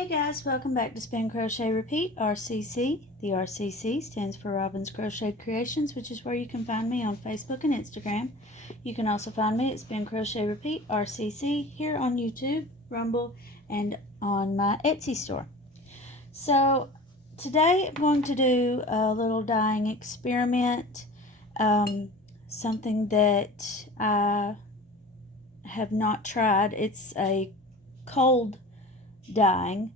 Hey guys, welcome back to Spin Crochet Repeat, RCC. The RCC stands for Robin's Crocheted Creations, which is where you can find me on Facebook and Instagram. You can also find me at Spin Crochet Repeat, RCC, here on YouTube, Rumble, and on my Etsy store. So today I'm going to do a little dyeing experiment, something that I have not tried. It's a cold dyeing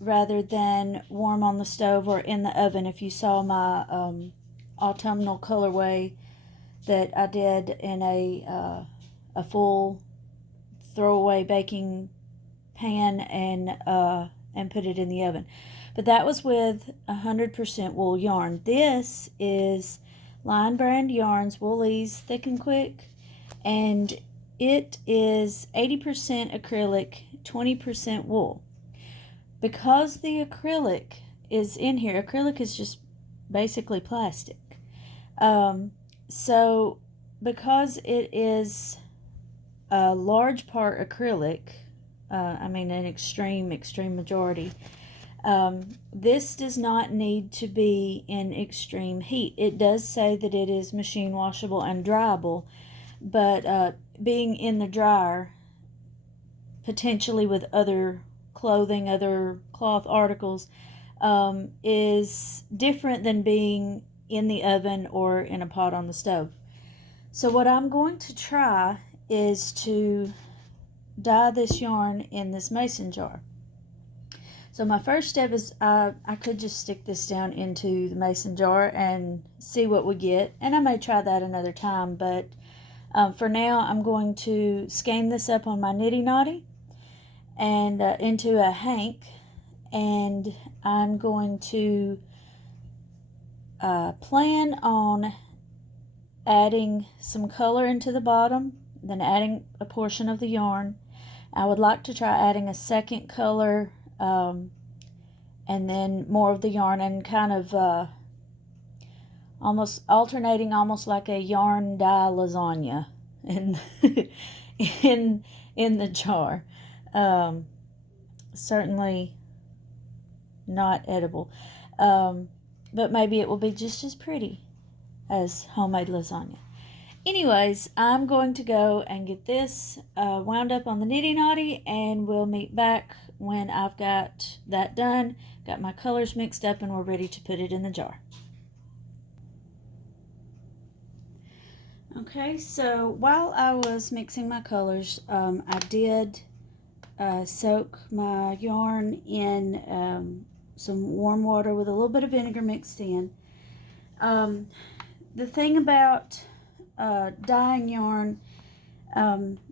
rather than warm on the stove or in the oven. If you saw my autumnal colorway that I did in a full throwaway baking pan and put it in the oven, but that was with 100% wool yarn. This is Lion Brand Yarns Woolies Thick and Quick, and it is 80% acrylic, 20% wool. Because the acrylic is in here, acrylic is just basically plastic. So because it is a large part acrylic, an extreme majority, this does not need to be in extreme heat. It does say that it is machine washable and dryable, but being in the dryer, potentially with other clothing, other cloth articles, is different than being in the oven or in a pot on the stove. So what I'm going to try is to dye this yarn in this mason jar. So my first step is I could just stick this down into the mason jar and see what we get, and I may try that another time, but for now I'm going to skein this up on my nitty knotty and into a hank, and I'm going to plan on adding some color into the bottom, then adding a portion of the yarn. I would like to try adding a second color and then more of the yarn, and kind of almost alternating, almost like a yarn dye lasagna in in the jar. Certainly not edible, but maybe it will be just as pretty as homemade lasagna. Anyways, I'm going to go and get this wound up on the nitty knotty, and we'll meet back when I've got that done, got my colors mixed up, and we're ready to put it in the jar. Okay, so while I was mixing my colors, I did soak my yarn in some warm water with a little bit of vinegar mixed in. The thing about dyeing yarn,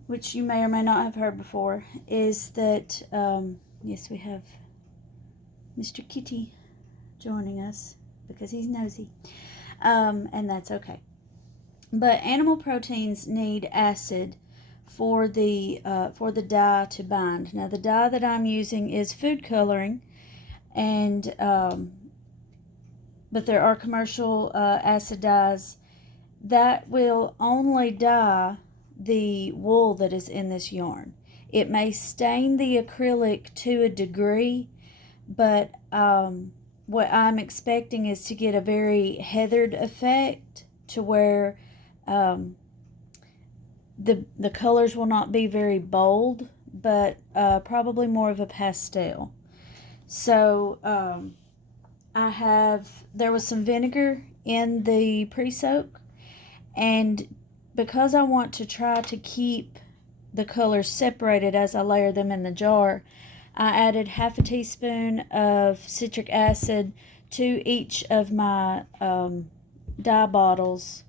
which you may or may not have heard before, is that, yes, we have Mr. Kitty joining us because he's nosy, and that's okay. But animal proteins need acid for the dye to bind. Now the dye that I'm using is food coloring, and but there are commercial acid dyes that will only dye the wool that is in this yarn. It may stain the acrylic to a degree, but what I'm expecting is to get a very heathered effect, to where the colors will not be very bold, but probably more of a pastel. So there was some vinegar in the pre-soak, and because I want to try to keep the colors separated as I layer them in the jar, I added half a teaspoon of citric acid to each of my dye bottles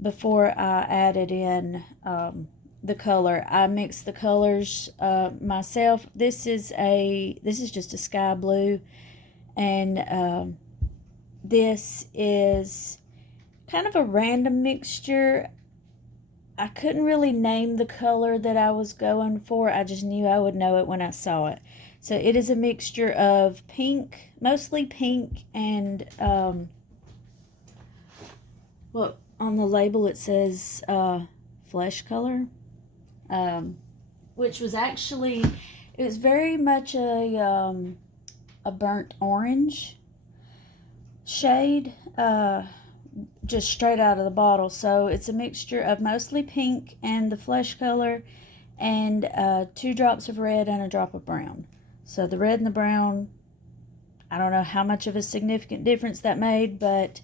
before I added in the color. I mixed the colors myself. This is just a sky blue, and this is kind of a random mixture. I couldn't really name the color that I was going for. I just knew I would know it when I saw it. So it is a mixture of pink, mostly pink, and well, on the label it says flesh color, which was actually It was very much a burnt orange shade, just straight out of the bottle. So it's a mixture of mostly pink and the flesh color, and 2 drops of red and a drop of brown. So the red and the brown, I don't know how much of a significant difference that made, but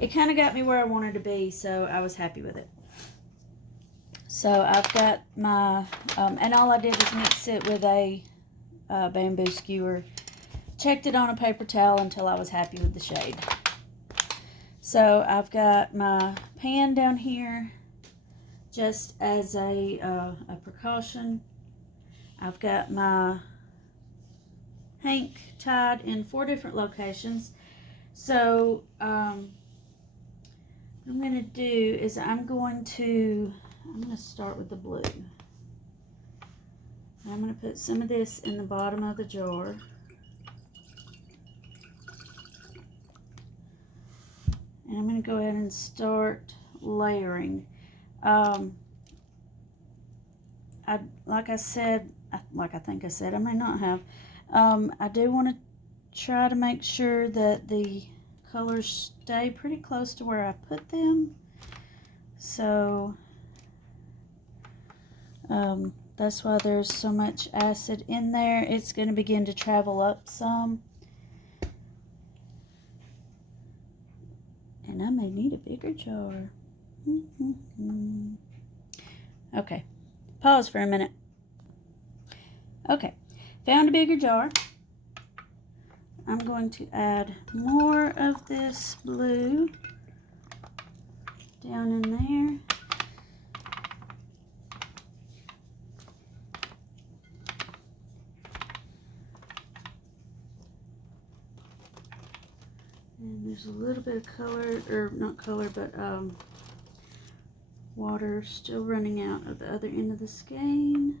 it kind of got me where I wanted to be, so I was happy with it. So I've got my, and all I did was mix it with a bamboo skewer. Checked it on a paper towel until I was happy with the shade. So I've got my pan down here just as a precaution. I've got my hank tied in 4 different locations. So what I'm going to do is I'm going to start with the blue. I'm going to put some of this in the bottom of the jar. And I'm going to go ahead and start layering. Like I think I said, I may not have. I do want to try to make sure that the colors stay pretty close to where I put them. So that's why there's so much acid in there. It's going to begin to travel up some. And I may need a bigger jar. Okay, pause for a minute. Okay, found a bigger jar. I'm going to add more of this blue down in there. And there's a little bit of color, or not color, but water still running out of the other end of the skein.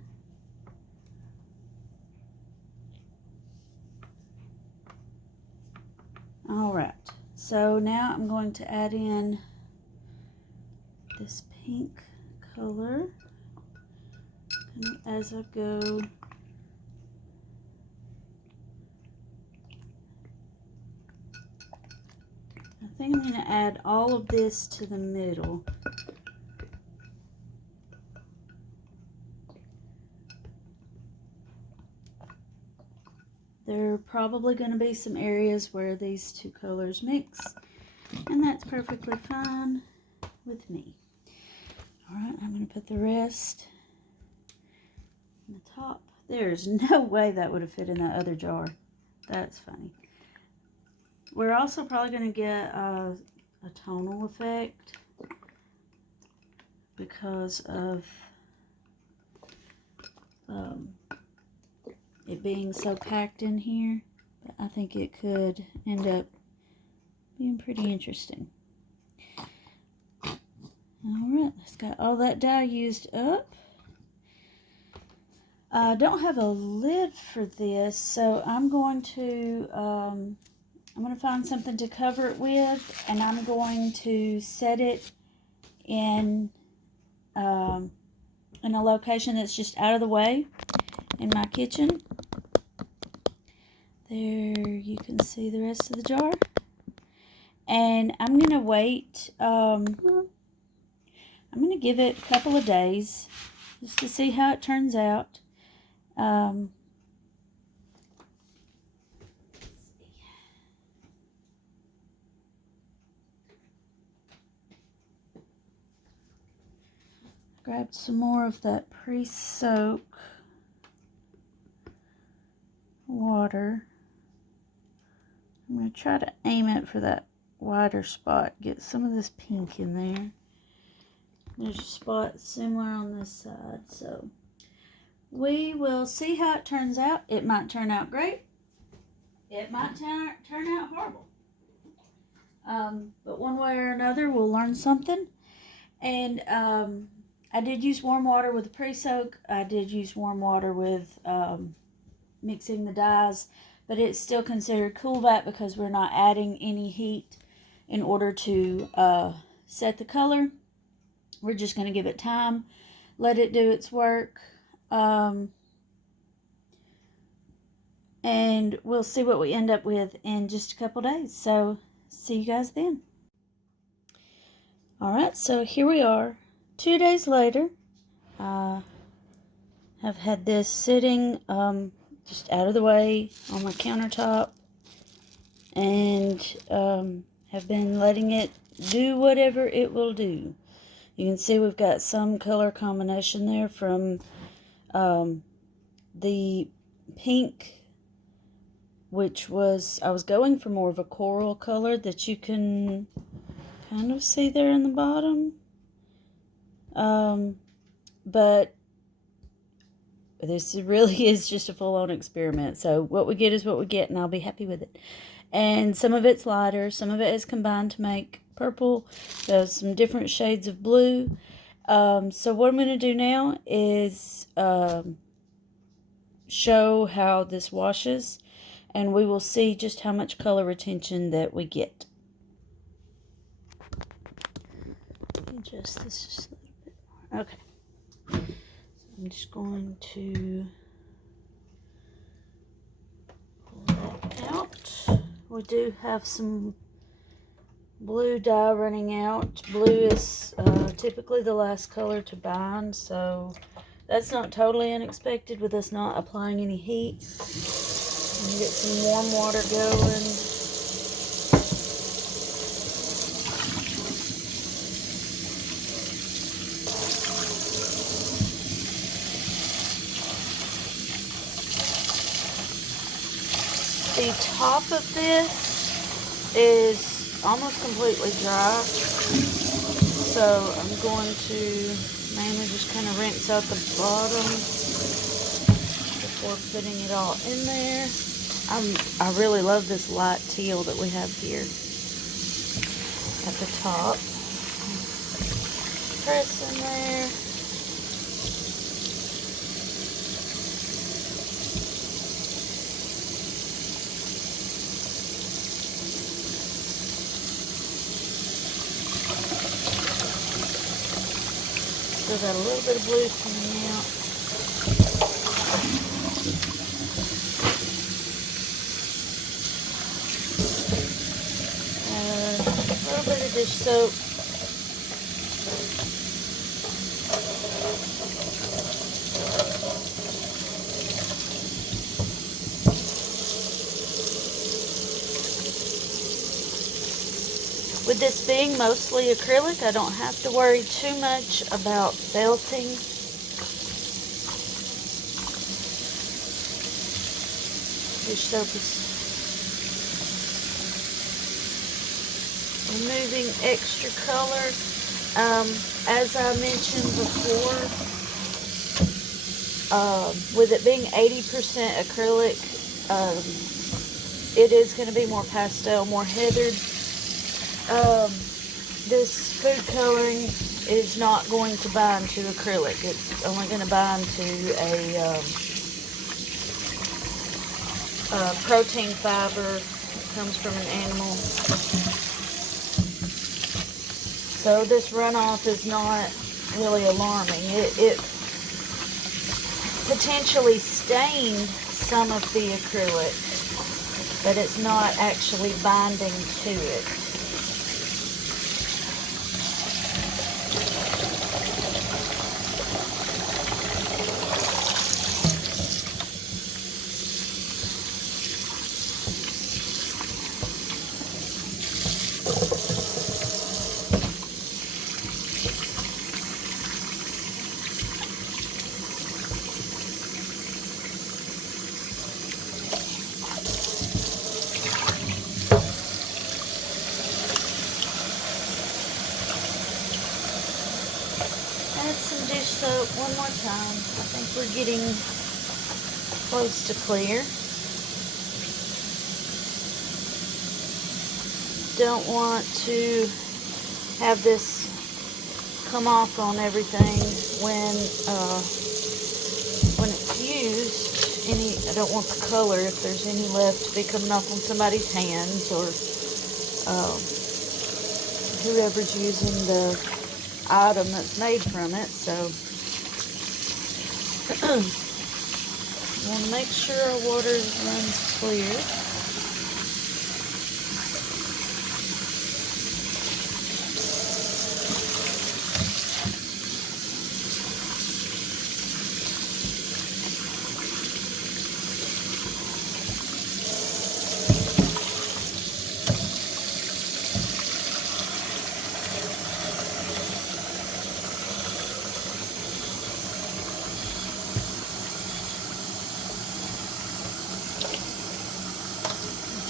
Alright, so now I'm going to add in this pink color as I go. I think I'm going to add all of this to the middle. There are probably going to be some areas where these 2 colors mix, and that's perfectly fine with me. Alright, I'm going to put the rest on the top. There's no way that would have fit in that other jar. That's funny. We're also probably going to get a tonal effect because of it being so packed in here. But I think it could end up being pretty interesting. Alright, let's got all that dye used up. I don't have a lid for this, so I'm going to find something to cover it with, and I'm going to set it in a location that's just out of the way in my kitchen. There you can see the rest of the jar. And I'm going to wait, I'm going to give it a couple of days just to see how it turns out. Grabbed some more of that pre-soak water. I'm going to try to aim it for that wider spot. Get some of this pink in there. There's a spot similar on this side, so we will see how it turns out. It might turn out great. It might turn out horrible. But one way or another, we'll learn something. And I did use warm water with the pre-soak. I did use warm water with mixing the dyes, but it's still considered cool vat because we're not adding any heat in order to set the color. We're just going to give it time, let it do its work. and we'll see what we end up with in just a couple days. So see you guys then. Alright, so here we are 2 days later. I have had this sitting just out of the way on my countertop, and have been letting it do whatever it will do. You can see we've got some color combination there from the pink, which was, I was going for more of a coral color that you can kind of see there in the bottom. But this really is just a full-on experiment. So what we get is what we get, and I'll be happy with it. And some of it's lighter, some of it is combined to make purple. There's some different shades of blue. So what I'm going to do now is show how this washes, and we will see just how much color retention that we get. Adjust this just a little bit more. Okay. So I'm just going to pull that out. We do have some blue dye running out. Blue is typically the last color to bind, so that's not totally unexpected with us not applying any heat. And get some warm water going. The top of this is almost completely dry, so I'm going to mainly just kind of rinse out the bottom before putting it all in there. I really love this light teal that we have here at the top. Press in there. Still got a little bit of blue coming out. A little bit of dish soap. With this being mostly acrylic, I don't have to worry too much about felting. Dish soap is removing extra color. As I mentioned before, with it being 80% acrylic, it is going to be more pastel, more heathered. This food coloring is not going to bind to acrylic. It's only going to bind to a protein fiber that comes from an animal. So this runoff is not really alarming. It potentially stained some of the acrylic, but it's not actually binding to it. Add some dish soap one more time. I think we're getting close to clear. Don't want to have this come off on everything when it's used. I don't want the color, if there's any left, to be coming off on somebody's hands or whoever's using the item that's made from it. So want to make sure our water runs clear.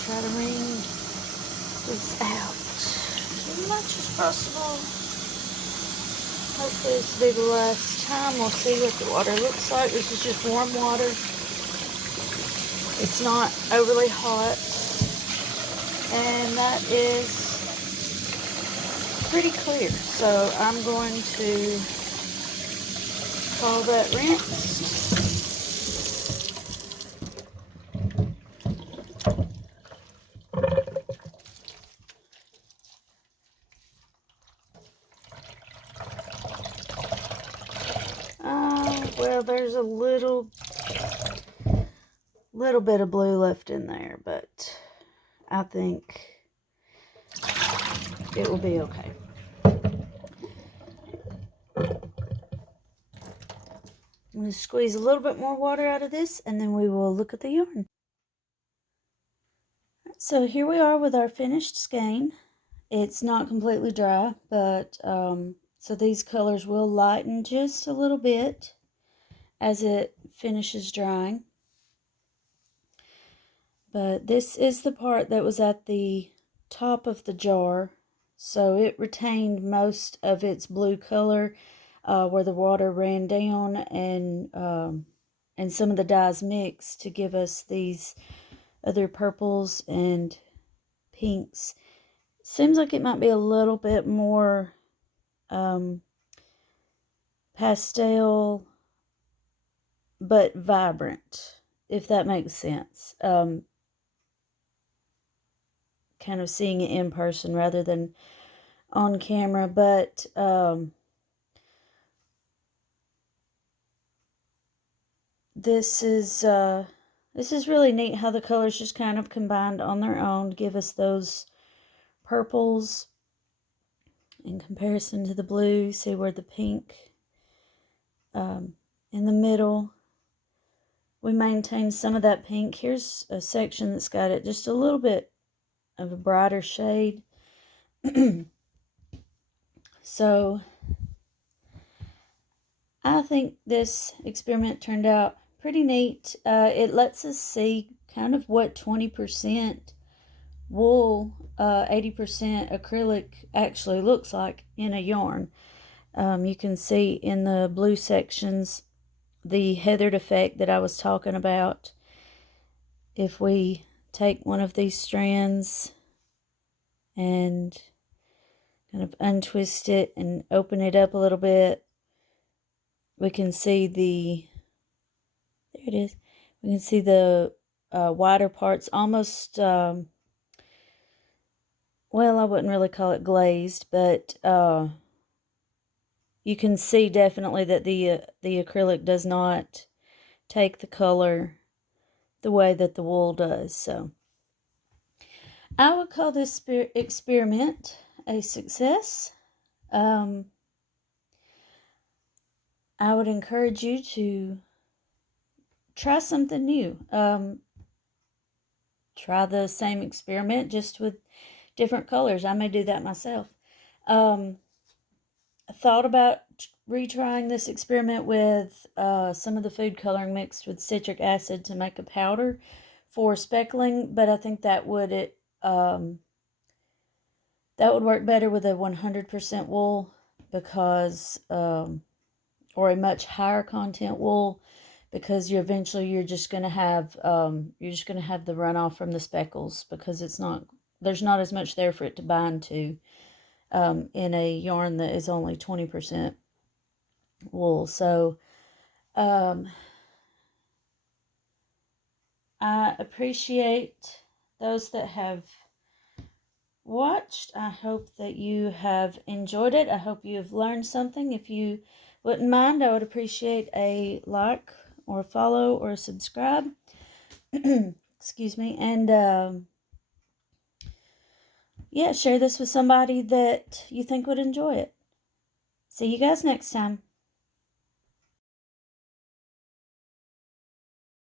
Try to wring this out as much as possible. Hopefully this will be the last time. We'll see what the water looks like. This is just warm water. It's not overly hot. And that is pretty clear. So I'm going to call that rinsed. Well, there's a little bit of blue left in there, but I think it will be okay. I'm going to squeeze a little bit more water out of this, and then we will look at the yarn. So here we are with our finished skein. It's not completely dry, but so these colors will lighten just a little bit as it finishes drying. But this is the part that was at the top of the jar, so it retained most of its blue color where the water ran down, and some of the dyes mixed to give us these other purples and pinks. Seems like it might be a little bit more pastel, but vibrant, if that makes sense. Kind of seeing it in person rather than on camera, but this is really neat how the colors just kind of combined on their own to give us those purples in comparison to the blue. See where the pink in the middle, we maintained some of that pink. Here's a section that's got it just a little bit of a brighter shade. So I think this experiment turned out pretty neat. It lets us see kind of what 20% wool, 80% acrylic actually looks like in a yarn. You can see in the blue sections the heathered effect that I was talking about. If we take one of these strands and kind of untwist it and open it up a little bit, we can see there it is. We can see the wider parts almost, well, I wouldn't really call it glazed, but you can see definitely that the acrylic does not take the color the way that the wool does. So I would call this experiment a success. I would encourage you to try something new. Try the same experiment just with different colors. I may do that myself. I thought about retrying this experiment with some of the food coloring mixed with citric acid to make a powder for speckling, but I think that would work better with a 100% wool, because or a much higher content wool, because you're just going to have the runoff from the speckles, because there's not as much there for it to bind to in a yarn that is only 20% wool. So I appreciate those that have watched. I hope that you have enjoyed it. I hope you have learned something. If you wouldn't mind, I would appreciate a like or a follow or a subscribe. Excuse me. And yeah, share this with somebody that you think would enjoy it. See you guys next time.